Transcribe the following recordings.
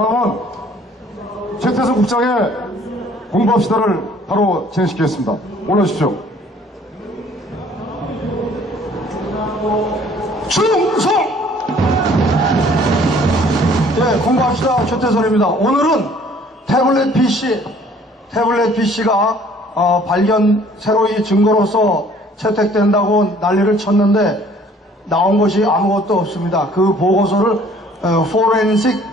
다음은 최태성 국장의 공부합시다를 바로 진행시키겠습니다. 올라오십시오. 충성! 네, 공부합시다. 최태선입니다. 오늘은 태블릿 PC가 발견 새로이 증거로서 채택된다고 난리를 쳤는데 나온 것이 아무것도 없습니다. 그 보고서를 포렌식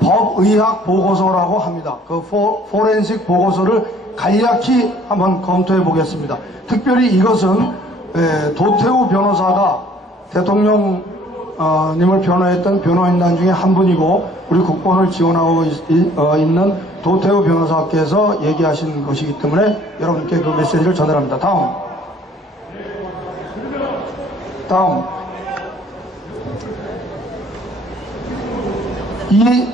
법의학 보고서라고 합니다. 그 포렌식 보고서를 간략히 한번 검토해 보겠습니다. 특별히 이것은 도태우 변호사가 대통령님을 변호했던 변호인단 중에 한 분이고 우리 국권을 지원하고 있는 도태우 변호사께서 얘기하신 것이기 때문에 여러분께 그 메시지를 전달합니다. 다음 이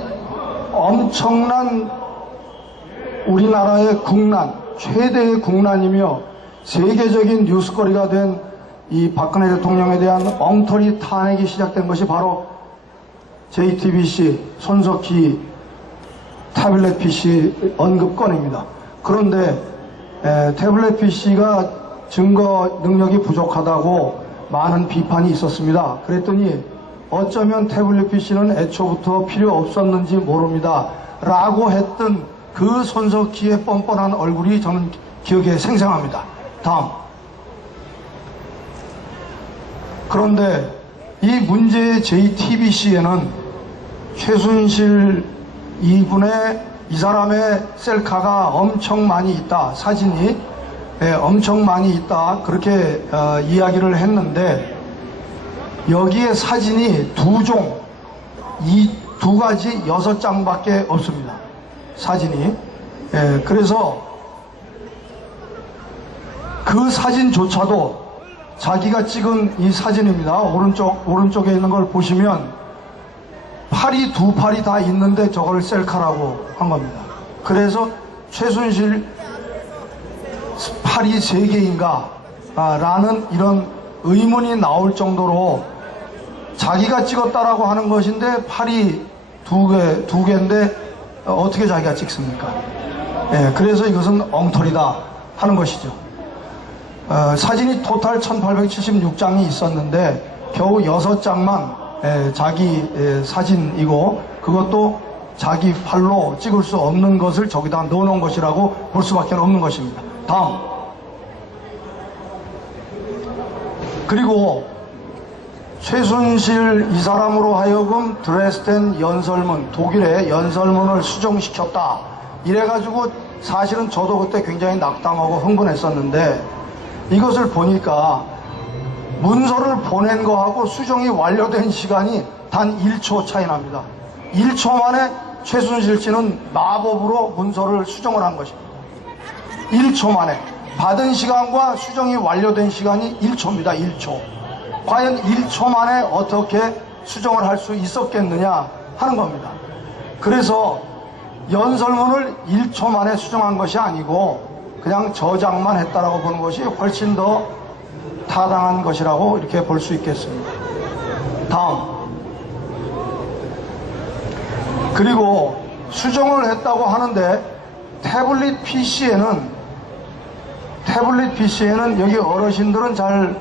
엄청난 우리나라의 국난, 최대의 국난이며 세계적인 뉴스거리가 된 이 박근혜 대통령에 대한 엉터리 탄핵이 시작된 것이 바로 JTBC, 손석희 태블릿 PC 언급건입니다. 그런데 태블릿 PC가 증거 능력이 부족하다고 많은 비판이 있었습니다. 그랬더니 어쩌면 태블릿 PC는 애초부터 필요 없었는지 모릅니다 라고 했던 그 손석희의 뻔뻔한 얼굴이 저는 기억에 생생합니다. 다음. 그런데 이 문제의 JTBC에는 최순실 이 사람의 셀카가 엄청 많이 있다, 사진이 엄청 많이 있다, 그렇게 이야기를 했는데 여기에 사진이 이 두 가지 6장밖에 없습니다. 사진이. 그래서 그 사진조차도 자기가 찍은 이 사진입니다. 오른쪽에 있는 걸 보시면 두 팔이 다 있는데 저걸 셀카라고 한 겁니다. 그래서 최순실 팔이 3개인가 라는 이런 의문이 나올 정도로 자기가 찍었다라고 하는 것인데 팔이 두 개인데 어떻게 자기가 찍습니까? 그래서 이것은 엉터리다 하는 것이죠. 사진이 토탈 1876장이 있었는데 겨우 6장만 자기 사진이고 그것도 자기 팔로 찍을 수 없는 것을 저기다 넣어놓은 것이라고 볼 수밖에 없는 것입니다. 다음. 그리고 최순실 이 사람으로 하여금 드레스덴 연설문, 독일의 연설문을 수정시켰다 이래가지고 사실은 저도 그때 굉장히 낙담하고 흥분했었는데 이것을 보니까 문서를 보낸 거하고 수정이 완료된 시간이 단 1초 차이 납니다. 1초 만에 최순실 씨는 마법으로 문서를 수정을 한 것입니다. 1초 만에. 받은 시간과 수정이 완료된 시간이 1초입니다. 1초. 과연 1초 만에 어떻게 수정을 할 수 있었겠느냐 하는 겁니다. 그래서 연설문을 1초 만에 수정한 것이 아니고 그냥 저장만 했다라고 보는 것이 훨씬 더 타당한 것이라고 이렇게 볼 수 있겠습니다. 다음. 그리고 수정을 했다고 하는데 태블릿 PC에는 여기 어르신들은 잘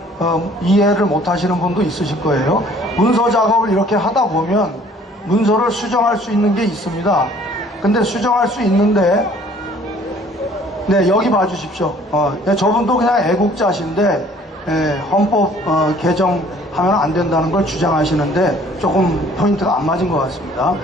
이해를 못 하시는 분도 있으실 거예요. 문서 작업을 이렇게 하다 보면 문서를 수정할 수 있는 게 있습니다. 근데 수정할 수 있는데 여기 봐주십시오. 저분도 그냥 애국자신데 헌법 개정하면 안 된다는 걸 주장하시는데 조금 포인트가 안 맞은 것 같습니다.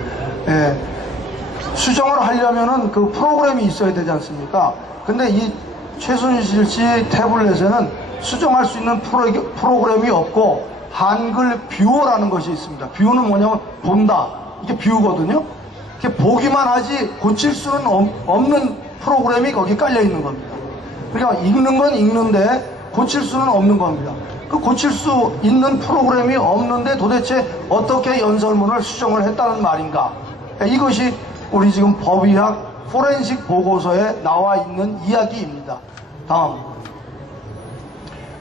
수정을 하려면은 그 프로그램이 있어야 되지 않습니까? 근데 이 최순실 씨 태블릿에는 수정할 수 있는 프로그램이 없고 한글 뷰어라는 것이 있습니다. 뷰어는 뭐냐면 본다. 이게 뷰거든요. 이렇게 보기만 하지 고칠 수는 없는 프로그램이 거기 깔려 있는 겁니다. 그러니까 읽는 건 읽는데 고칠 수는 없는 겁니다. 그 고칠 수 있는 프로그램이 없는데 도대체 어떻게 연설문을 수정을 했다는 말인가? 이것이 우리 지금 법의학 포렌식 보고서에 나와 있는 이야기입니다. 다음.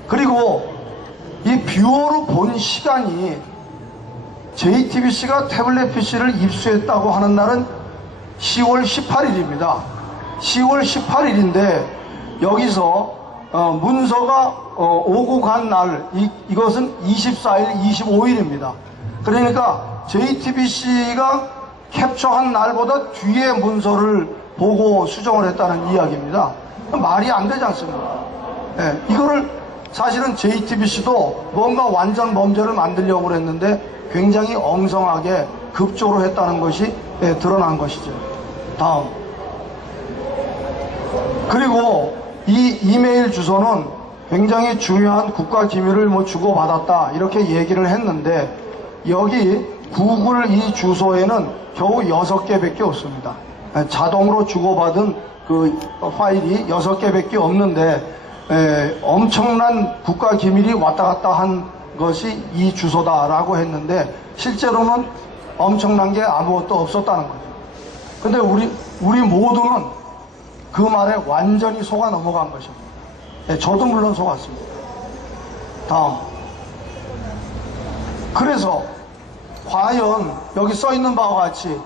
그리고 이 뷰어로 본 시간이 JTBC가 태블릿 PC를 입수했다고 하는 날은 10월 18일입니다. 10월 18일인데 여기서 문서가 오고 간 날, 이것은 24일, 25일입니다. 그러니까 JTBC가 캡처한 날보다 뒤에 문서를 보고 수정을 했다는 이야기입니다. 말이 안 되지 않습니까? 예, 이거를 사실은 JTBC도 뭔가 완전 범죄를 만들려고 그랬는데 굉장히 엉성하게 급조로 했다는 것이 드러난 것이죠. 다음. 그리고 이 이메일 주소는 굉장히 중요한 국가 기밀을 주고받았다 이렇게 얘기를 했는데 여기 구글 이 주소에는 겨우 6개밖에 없습니다. 자동으로 주고받은 그 파일이 6개밖에 없는데 엄청난 국가 기밀이 왔다 갔다 한 것이 이 주소다라고 했는데 실제로는 엄청난 게 아무것도 없었다는 거죠. 근데 우리 모두는 그 말에 완전히 속아 넘어간 것입니다. 저도 물론 속았습니다. 다음. 그래서 과연 여기 써 있는 바와 같이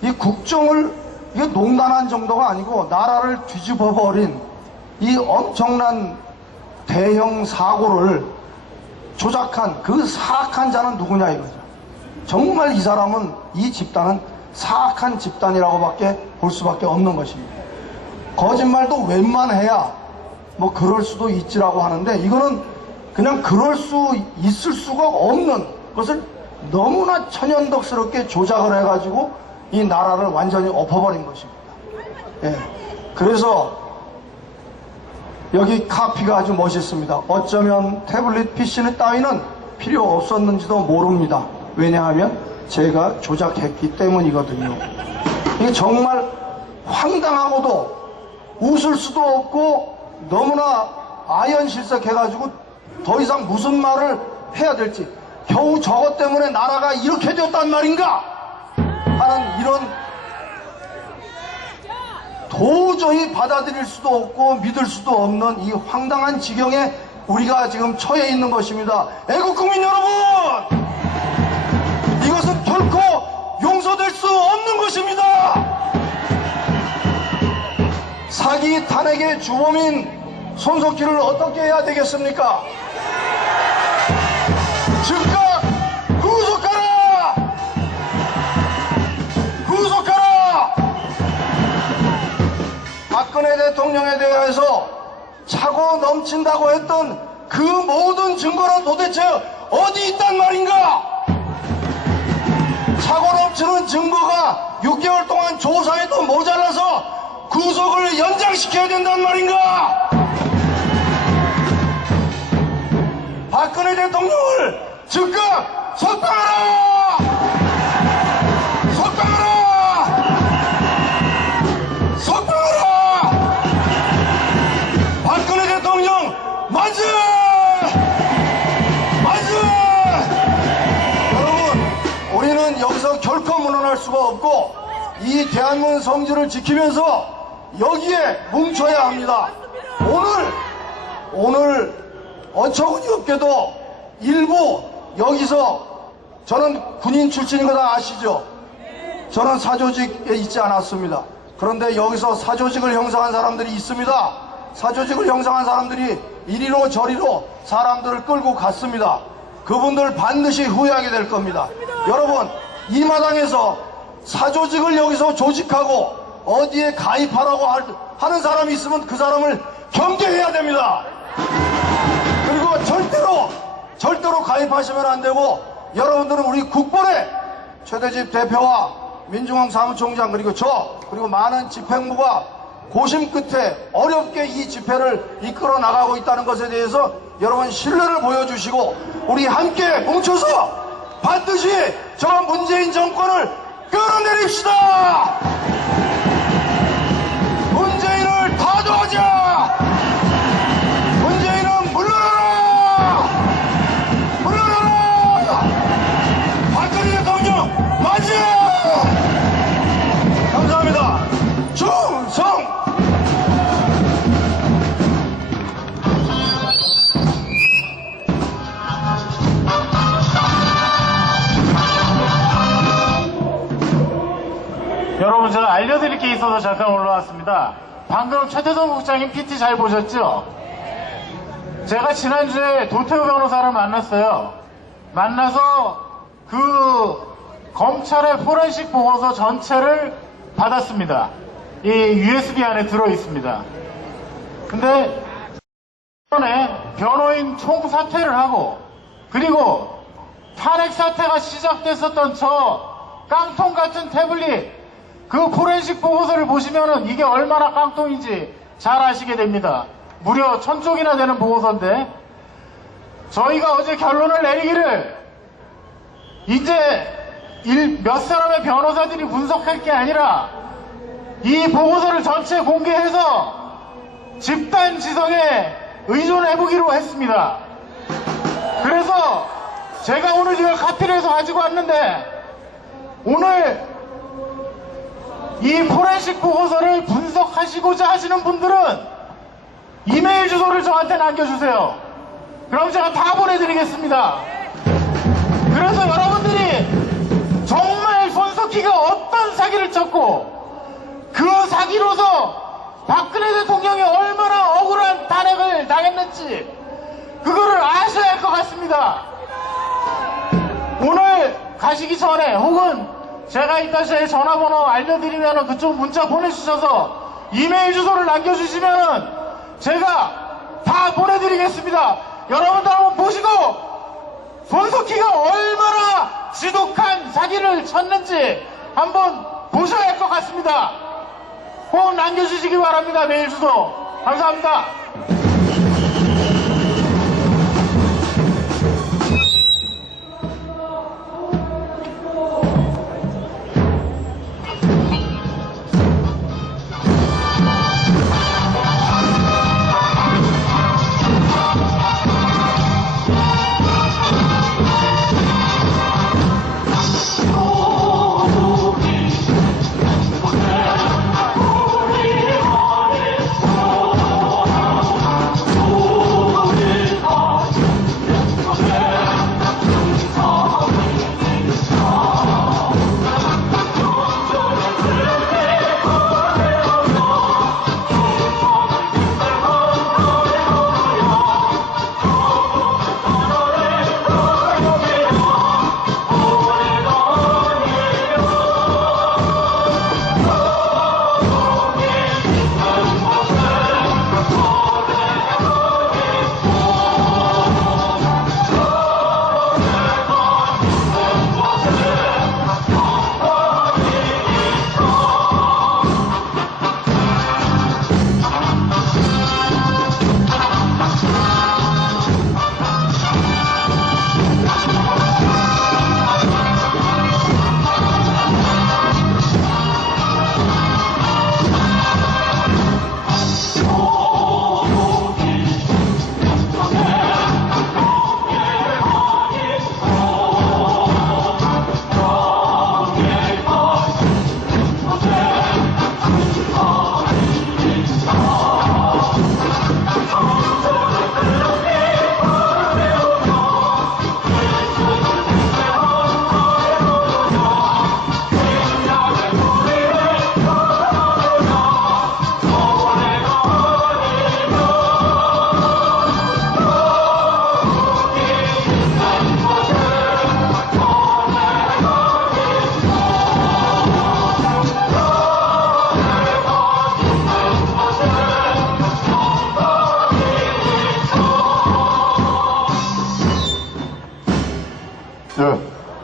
이 국정을 이게 농단한 정도가 아니고 나라를 뒤집어 버린 이 엄청난 대형 사고를 조작한 그 사악한 자는 누구냐 이거죠. 정말 이 사람은, 이 집단은 사악한 집단이라고밖에 볼 수밖에 없는 것입니다. 거짓말도 웬만해야 뭐 그럴 수도 있지라고 하는데 이거는 그냥 그럴 수 있을 수가 없는 것을 너무나 천연덕스럽게 조작을 해가지고 이 나라를 완전히 엎어버린 것입니다. 예. 그래서 여기 카피가 아주 멋있습니다. 어쩌면 태블릿 PC는 따위는 필요 없었는지도 모릅니다. 왜냐하면 제가 조작했기 때문이거든요. 이게 정말 황당하고도 웃을 수도 없고 너무나 아연실색해가지고 더 이상 무슨 말을 해야 될지, 겨우 저것 때문에 나라가 이렇게 됐단 말인가 하는 이런 도저히 받아들일 수도 없고 믿을 수도 없는 이 황당한 지경에 우리가 지금 처해 있는 것입니다. 애국국민 여러분, 이것은 결코 용서될 수 없는 것입니다. 사기 탄핵의 주범인 손석희를 어떻게 해야 되겠습니까? 즉각 구속하라! 구속하라! 박근혜 대통령에 대해서 차고 넘친다고 했던 그 모든 증거는 도대체 어디 있단 말인가? 차고 넘치는 증거가 6개월 동안 조사해도 모자라서 구속을 연장시켜야 된단 말인가? 박근혜 대통령을 즉각 석방하라! 석방하라! 석방하라! 박근혜 대통령 만세! 만세! 여러분, 우리는 여기서 결코 물러날 수가 없고 이 대한민국 성질을 지키면서 여기에 뭉쳐야 합니다. 오늘 어처구니 없게도 일부 여기서, 저는 군인 출신인 거 다 아시죠? 저는 사조직에 있지 않았습니다. 그런데 여기서 사조직을 형성한 사람들이 있습니다. 사조직을 형성한 사람들이 이리로 저리로 사람들을 끌고 갔습니다. 그분들 반드시 후회하게 될 겁니다. 여러분, 이 마당에서 사조직을 여기서 조직하고 어디에 가입하라고 하는 사람이 있으면 그 사람을 경계해야 됩니다. 그리고 절대로 가입하시면 안 되고, 여러분들은 우리 국본의 최대집 대표와 민중홍 사무총장 그리고 많은 집행부가 고심 끝에 어렵게 이 집회를 이끌어 나가고 있다는 것에 대해서 여러분 신뢰를 보여주시고 우리 함께 뭉쳐서 반드시 저 문재인 정권을 끌어내립시다. 문재인을 타도하자. 문재인은 물러나라. 물러나라. 박근혜 대통령 만세. 감사합니다. 충성. 여러분, 제가 알려드릴 게 있어서 잠깐 올라왔습니다. 방금 최태성 국장님 PT 잘 보셨죠? 제가 지난주에 도태우 변호사를 만났어요. 만나서 그 검찰의 포렌식 보고서 전체를 받았습니다. 이 USB 안에 들어있습니다. 근데 이번에 변호인 총사퇴를 하고, 그리고 탄핵 사태가 시작됐었던 저 깡통 같은 태블릿, 그 포렌식 보고서를 보시면은 이게 얼마나 깡통인지 잘 아시게 됩니다. 무려 1000쪽이나 되는 보고서인데, 저희가 어제 결론을 내리기를 이제 몇 사람의 변호사들이 분석할 게 아니라 이 보고서를 전체 공개해서 집단 지성에 의존해보기로 했습니다. 그래서 제가 오늘 이걸 카피를 해서 가지고 왔는데, 오늘 이 포렌식 보고서를 분석하시고자 하시는 분들은 이메일 주소를 저한테 남겨주세요. 그럼 제가 다 보내드리겠습니다. 그래서 여러분들이 정말 손석희가 어떤 사기를 쳤고 그 사기로서 박근혜 대통령이 얼마나 억울한 탄핵을 당했는지 그거를 아셔야 할 것 같습니다. 오늘 가시기 전에 혹은 제가 이따 제 전화번호 알려드리면 그쪽 문자 보내주셔서 이메일 주소를 남겨주시면 제가 다 보내드리겠습니다. 여러분들 한번 보시고 손석희가 얼마나 지독한 사기를 쳤는지 한번 보셔야 할 것 같습니다. 꼭 남겨주시기 바랍니다. 메일 주소. 감사합니다.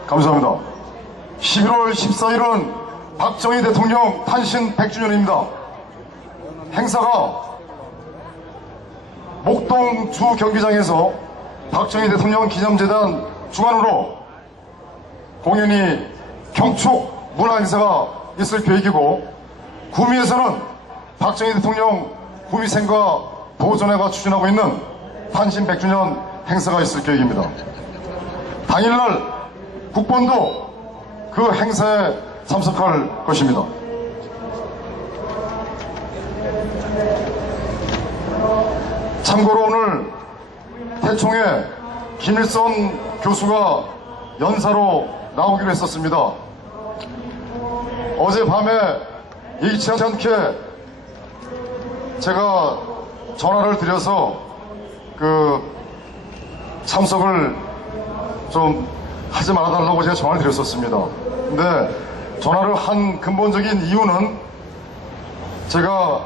감사합니다. 11월 14일은 박정희 대통령 탄신 100주년입니다. 행사가 목동 주 경기장에서 박정희 대통령 기념재단 주관으로 공연이 경축 문화행사가 있을 계획이고, 구미에서는 박정희 대통령 구미생과 보존회가 추진하고 있는 탄신 100주년 행사가 있을 계획입니다. 당일날 국본도 그 행사에 참석할 것입니다. 참고로 오늘 태총에 김일성 교수가 연사로 나오기로 했었습니다. 어젯밤에 예기치 않게 제가 전화를 드려서 그 참석을 좀 하지 말아달라고 제가 전화를 드렸었습니다. 근데 전화를 한 근본적인 이유는 제가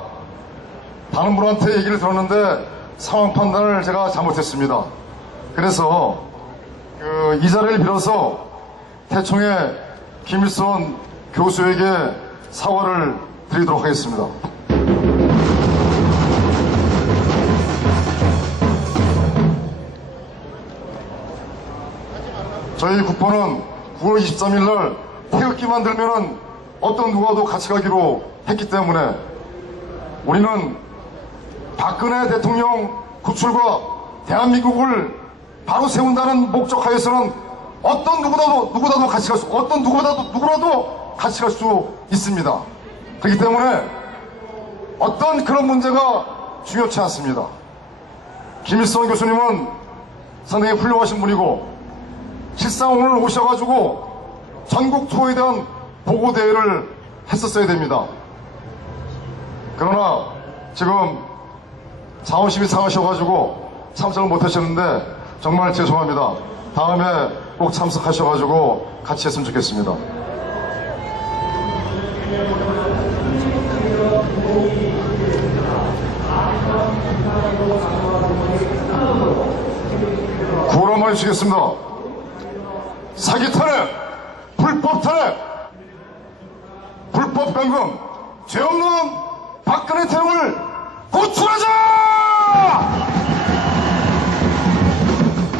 다른 분한테 얘기를 들었는데 상황 판단을 제가 잘못했습니다. 그래서 이 자리를 빌어서 태총의 김일성 교수에게 사과를 드리도록 하겠습니다. 저희 국보는 9월 23일 날 태극기만 들면은 어떤 누가도 같이 가기로 했기 때문에 우리는 박근혜 대통령 구출과 대한민국을 바로 세운다는 목적 하에서는 어떤 누구라도 같이 갈 수 있습니다. 그렇기 때문에 어떤 그런 문제가 중요치 않습니다. 김일성 교수님은 상당히 훌륭하신 분이고 실상 오늘 오셔가지고 전국 투어에 대한 보고대회를 했었어야 됩니다. 그러나 지금 자원심이 상하셔가지고 참석을 못하셨는데 정말 죄송합니다. 다음에 꼭 참석하셔가지고 같이 했으면 좋겠습니다. 구호를 한번 해주시겠습니다. 사기 탄핵, 불법 탄핵, 불법 감금, 죄 없는 박근혜 태형을 구출하자!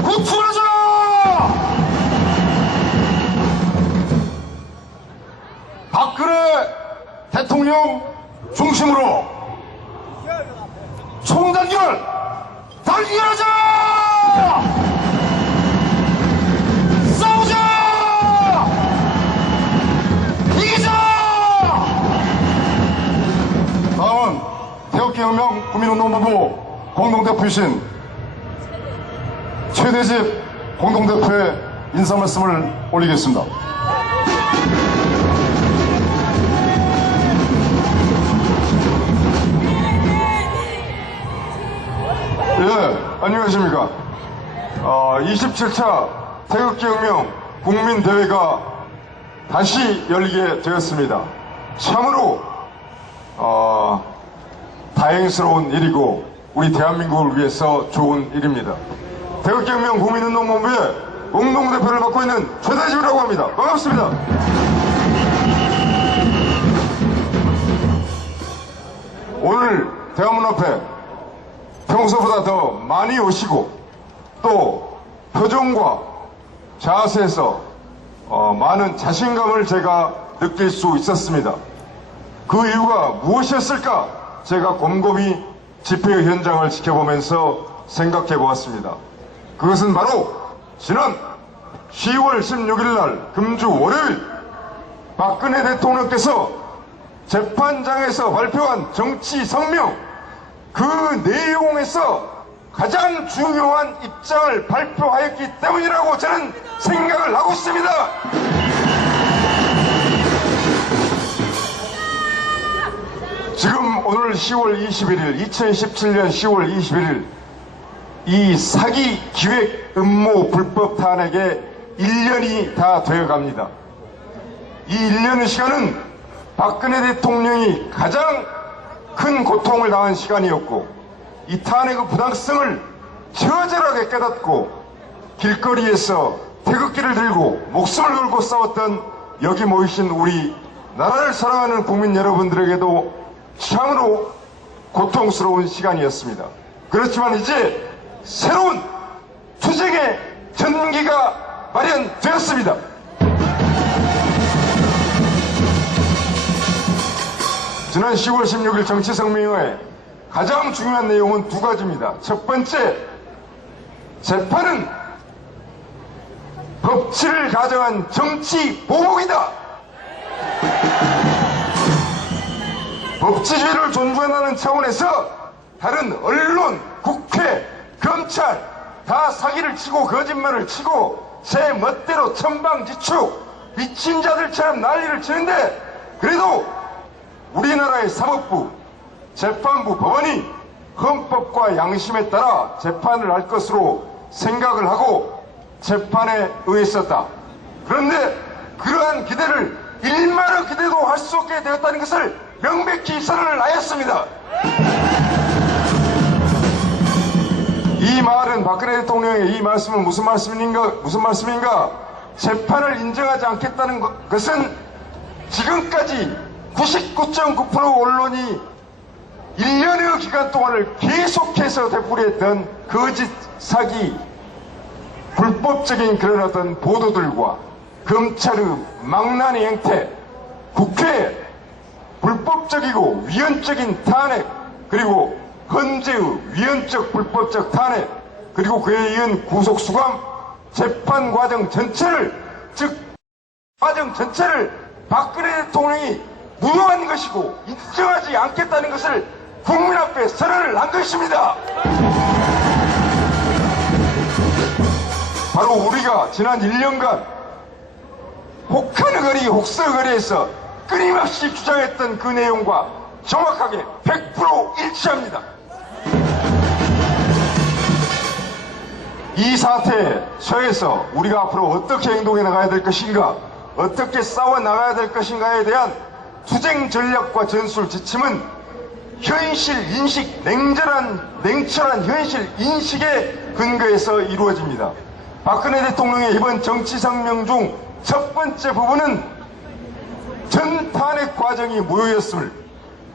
구출하자! 박근혜 대통령 중심으로 총단결 단결하자! 싸우자! 이기자! 다음은 태극기혁명 국민운동본부 공동대표이신 최대집 공동대표의 인사 말씀을 올리겠습니다. 예, 안녕하십니까. 27차 태극기혁명 국민대회가 다시 열리게 되었습니다. 참으로 다행스러운 일이고 우리 대한민국을 위해서 좋은 일입니다. 태극기혁명 국민운동본부의 공동대표를 맡고 있는 최대집이라고 합니다. 반갑습니다. 오늘 대한문 앞에 평소보다 더 많이 오시고 또 표정과 자세에서 많은 자신감을 제가 느낄 수 있었습니다. 그 이유가 무엇이었을까 제가 곰곰이 집회 현장을 지켜보면서 생각해 보았습니다. 그것은 바로 지난 10월 16일 날 금주 월요일 박근혜 대통령께서 재판장에서 발표한 정치 성명 그 내용에서 가장 중요한 입장을 발표하였기 때문이라고 저는 생각을 하고 있습니다. 지금 오늘 10월 21일 2017년 10월 21일 이 사기 기획 음모 불법 탄핵에 1년이 다 되어갑니다. 이 1년의 시간은 박근혜 대통령이 가장 큰 고통을 당한 시간이었고 이 탄핵의 부당성을 처절하게 깨닫고 길거리에서 태극기를 들고 목숨을 걸고 싸웠던 여기 모이신 우리 나라를 사랑하는 국민 여러분들에게도 참으로 고통스러운 시간이었습니다. 그렇지만 이제 새로운 투쟁의 전기가 마련되었습니다. 지난 10월 16일 정치성명회 가장 중요한 내용은 두 가지입니다. 첫 번째, 재판은 법치를 가정한 정치 보복이다. 법치주의를 존중한다는 차원에서 다른 언론, 국회, 검찰 다 사기를 치고 거짓말을 치고 제 멋대로 천방지축 미친 자들처럼 난리를 치는데 그래도 우리나라의 사법부, 재판부, 법원이 헌법과 양심에 따라 재판을 할 것으로 생각을 하고 재판에 응했었다. 그런데 그러한 기대를 일말의 기대도 할 수 없게 되었다는 것을 명백히 선언을 하였습니다. 이 말은 박근혜 대통령의 이 말씀은 무슨 말씀인가? 재판을 인정하지 않겠다는 것은 지금까지 99.9% 언론이 1년여 기간 동안을 계속해서 되풀이했던 거짓, 사기, 불법적인 그런 어떤 보도들과 검찰의 망나니 행태, 국회의 불법적이고 위헌적인 탄핵, 그리고 헌재의 위헌적 불법적 탄핵, 그리고 그에 이은 구속수감, 재판 과정 전체를, 즉 과정 전체를 박근혜 대통령이 무효한 것이고 인정하지 않겠다는 것을 국민 앞에 선언을 한 것입니다. 바로 우리가 지난 1년간 혹한 거리, 혹서 거리에서 끊임없이 주장했던 그 내용과 정확하게 100% 일치합니다. 이 사태에 처해서 우리가 앞으로 어떻게 행동해 나가야 될 것인가, 어떻게 싸워 나가야 될 것인가에 대한 투쟁 전략과 전술 지침은 현실 인식, 냉철한 현실 인식에 근거해서 이루어집니다. 박근혜 대통령의 이번 정치 성명 중 첫 번째 부분은 전 탄핵 과정이 무효였음을,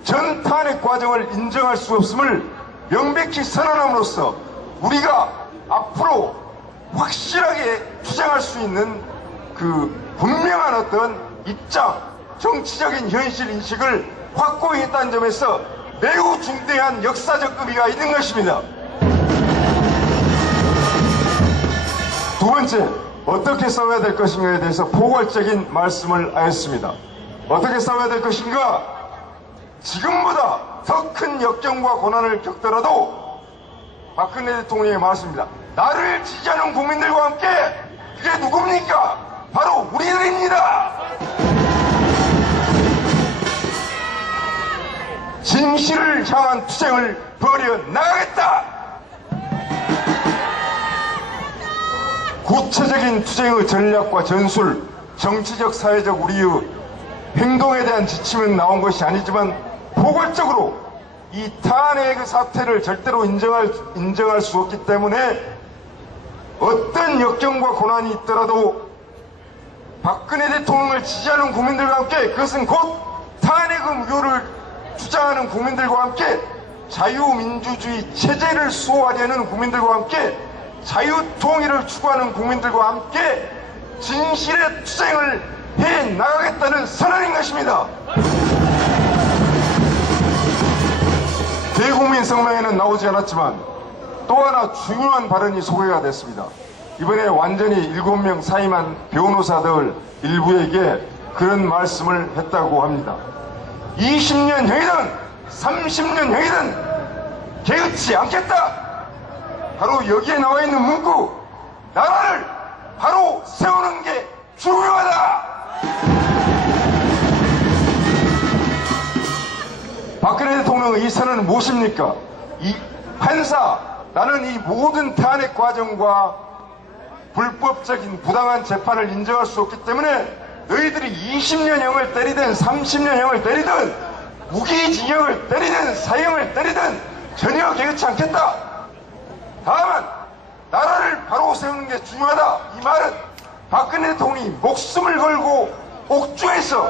전 탄핵 과정을 인정할 수 없음을 명백히 선언함으로써 우리가 앞으로 확실하게 투쟁할 수 있는 그 분명한 어떤 입장, 정치적인 현실 인식을 확고히 했다는 점에서 매우 중대한 역사적 의미가 있는 것입니다. 두 번째, 어떻게 싸워야 될 것인가에 대해서 포괄적인 말씀을 하였습니다. 어떻게 싸워야 될 것인가? 지금보다 더 큰 역경과 고난을 겪더라도 박근혜 대통령의 말씀입니다. 나를 지지하는 국민들과 함께, 그게 누굽니까? 바로 우리들입니다. 진실을 향한 투쟁을 벌여 나가겠다. 구체적인 투쟁의 전략과 전술, 정치적, 사회적 우리의 행동에 대한 지침은 나온 것이 아니지만 포괄적으로 이 탄핵의 사태를 절대로 인정할 수 없기 때문에 어떤 역경과 고난이 있더라도 박근혜 대통령을 지지하는 국민들과 함께, 그것은 곧 탄핵의 무효를 주장하는 국민들과 함께, 자유민주주의 체제를 수호하려는 국민들과 함께, 자유통일을 추구하는 국민들과 함께 진실의 투쟁을 해 나가겠다는 선언인 것입니다. 대국민 성명에는 나오지 않았지만 또 하나 중요한 발언이 소개가 됐습니다. 이번에 완전히 7명 사임한 변호사들 일부에게 그런 말씀을 했다고 합니다. 20년형이든 30년형이든 개의치 않겠다. 바로 여기에 나와 있는 문구, 나라를 바로 세우는 게 중요하다. 박근혜 대통령의 이 선언은 무엇입니까? 이 판사, 나는 이 모든 탄핵 과정과 불법적인 부당한 재판을 인정할 수 없기 때문에 너희들이 20년형을 때리든 30년형을 때리든 무기징역을 때리든 사형을 때리든 전혀 개의치 않겠다. 다만 나라를 바로 세우는 게 중요하다. 이 말은 박근혜 대통령이 목숨을 걸고 옥중에서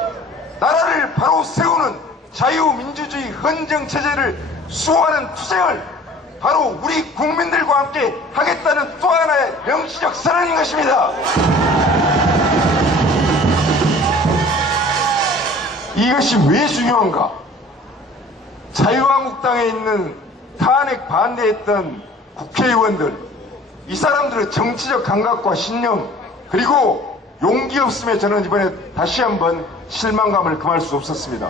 나라를 바로 세우는 자유민주주의 헌정체제를 수호하는 투쟁을 바로 우리 국민들과 함께 하겠다는 또 하나의 명시적 선언인 것입니다. 이것이 왜 중요한가? 자유한국당에 있는 탄핵 반대했던 국회의원들, 이 사람들의 정치적 감각과 신념, 그리고 용기 없음에 저는 이번에 다시 한번 실망감을 금할 수 없었습니다.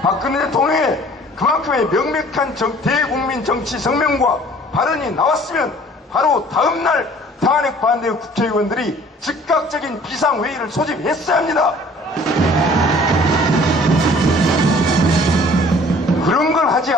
박근혜 대통령의 그만큼의 명백한 대국민 정치 성명과 발언이 나왔으면 바로 다음날 탄핵 반대 국회의원들이 즉각적인 비상회의를 소집했어야 합니다.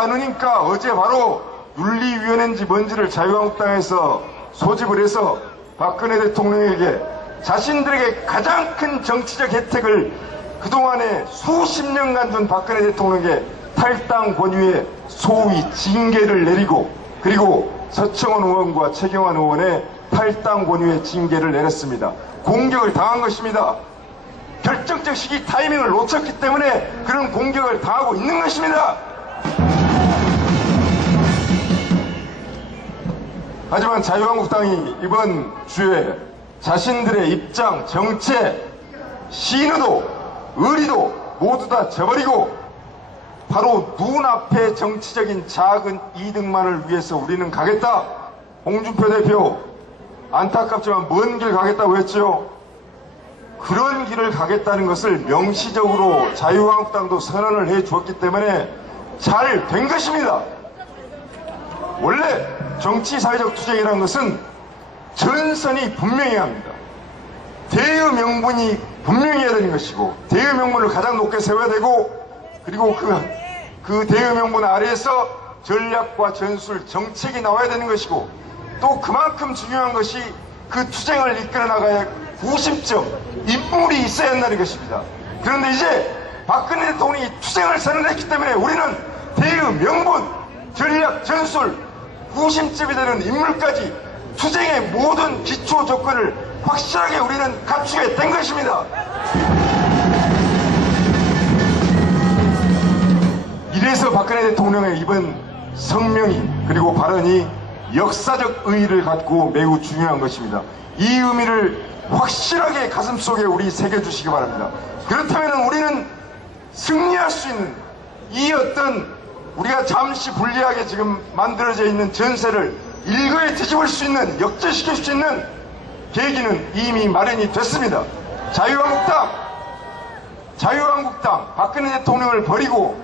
않으니까 어제 바로 윤리위원회인지 뭔지를 자유한국당에서 소집을 해서 박근혜 대통령에게 자신들에게 가장 큰 정치적 혜택을 그동안에 수십 년간 준 박근혜 대통령에게 탈당 권유의 소위 징계를 내리고, 그리고 서청원 의원과 최경환 의원의 탈당 권유의 징계를 내렸습니다. 공격을 당한 것입니다. 결정적 시기 타이밍을 놓쳤기 때문에 그런 공격을 당하고 있는 것입니다. 하지만 자유한국당이 이번 주에 자신들의 입장, 정체, 신의도, 의리도 모두 다 저버리고 바로 눈앞의 정치적인 작은 이득만을 위해서 우리는 가겠다. 홍준표 대표 안타깝지만 먼 길 가겠다고 했죠. 그런 길을 가겠다는 것을 명시적으로 자유한국당도 선언을 해 주었기 때문에 잘 된 것입니다. 원래 정치 사회적 투쟁이라는 것은 전선이 분명해야 합니다. 대의 명분이 분명해야 되는 것이고, 대의 명분을 가장 높게 세워야 되고, 그리고 그 대의 명분 아래에서 전략과 전술, 정책이 나와야 되는 것이고, 또 그만큼 중요한 것이 그 투쟁을 이끌어 나가야 구심점, 인물이 있어야 한다는 것입니다. 그런데 이제 박근혜 대통령이 투쟁을 선언했기 때문에 우리는 대의 명분, 전략, 전술, 구심점이 되는 인물까지 투쟁의 모든 기초 조건을 확실하게 우리는 갖추게 된 것입니다. 이래서 박근혜 대통령의 이번 성명이, 그리고 발언이 역사적 의의를 갖고 매우 중요한 것입니다. 이 의미를 확실하게 가슴속에 우리 새겨주시기 바랍니다. 그렇다면 우리는 승리할 수 있는 이 어떤 우리가 잠시 불리하게 지금 만들어져 있는 전세를 일거에 뒤집을 수 있는, 역전시킬 수 있는 계기는 이미 마련이 됐습니다. 자유한국당 박근혜 대통령을 버리고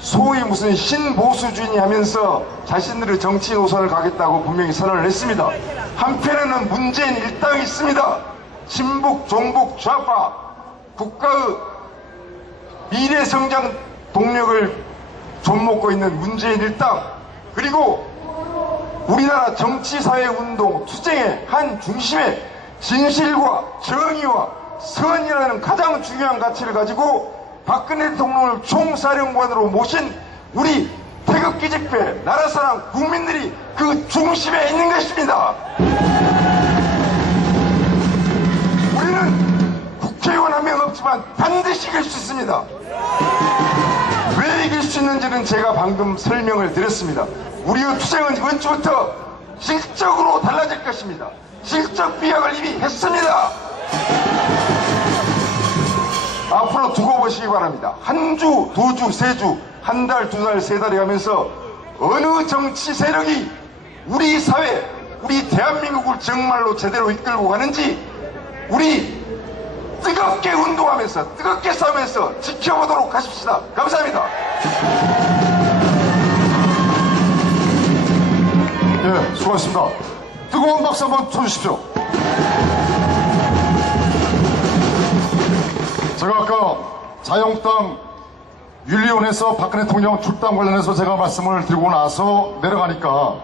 소위 무슨 신보수주의니 하면서 자신들의 정치 노선을 가겠다고 분명히 선언을 했습니다. 한편에는 문재인 일당이 있습니다. 친북, 종북, 좌파, 국가의 미래 성장 동력을 좀먹고 있는 문재인 일당, 그리고 우리나라 정치사회운동 투쟁의 한 중심에 진실과 정의와 선이라는 가장 중요한 가치를 가지고 박근혜 대통령을 총사령관으로 모신 우리 태극기 집회, 나라사랑 국민들이 그 중심에 있는 것입니다. 우리는 국회의원 한 명 없지만 반드시 이길 수 있습니다. 왜 이길 수 있는지는 제가 방금 설명을 드렸습니다. 우리의 투쟁은 이번 주부터 질적으로 달라질 것입니다. 질적 비약을 이미 했습니다. 앞으로 두고 보시기 바랍니다. 한 주, 두 주, 세 주, 한 달, 두 달, 세 달이 가면서 어느 정치 세력이 우리 사회, 우리 대한민국을 정말로 제대로 이끌고 가는지 우리 뜨겁게 운동하면서, 뜨겁게 싸우면서 지켜보도록 하십시다. 감사합니다. 예, 수고하셨습니다. 뜨거운 박수 한번 쳐주십시오. 제가 아까 자유한국당 윤리위원회에서 박근혜 대통령 출당 관련해서 제가 말씀을 드리고 나서 내려가니까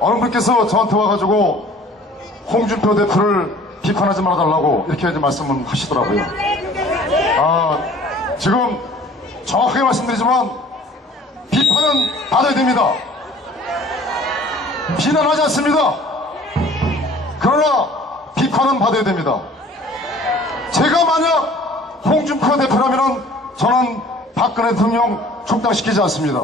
어느 분께서 저한테 와가지고 홍준표 대표를 비판하지 말아달라고 이렇게 말씀을 하시더라고요. 지금 정확하게 말씀드리지만 비판은 받아야 됩니다. 비난하지 않습니다. 그러나 비판은 받아야 됩니다. 제가 만약 홍준표 대표라면 저는 박근혜 대통령 출당시키지 않습니다.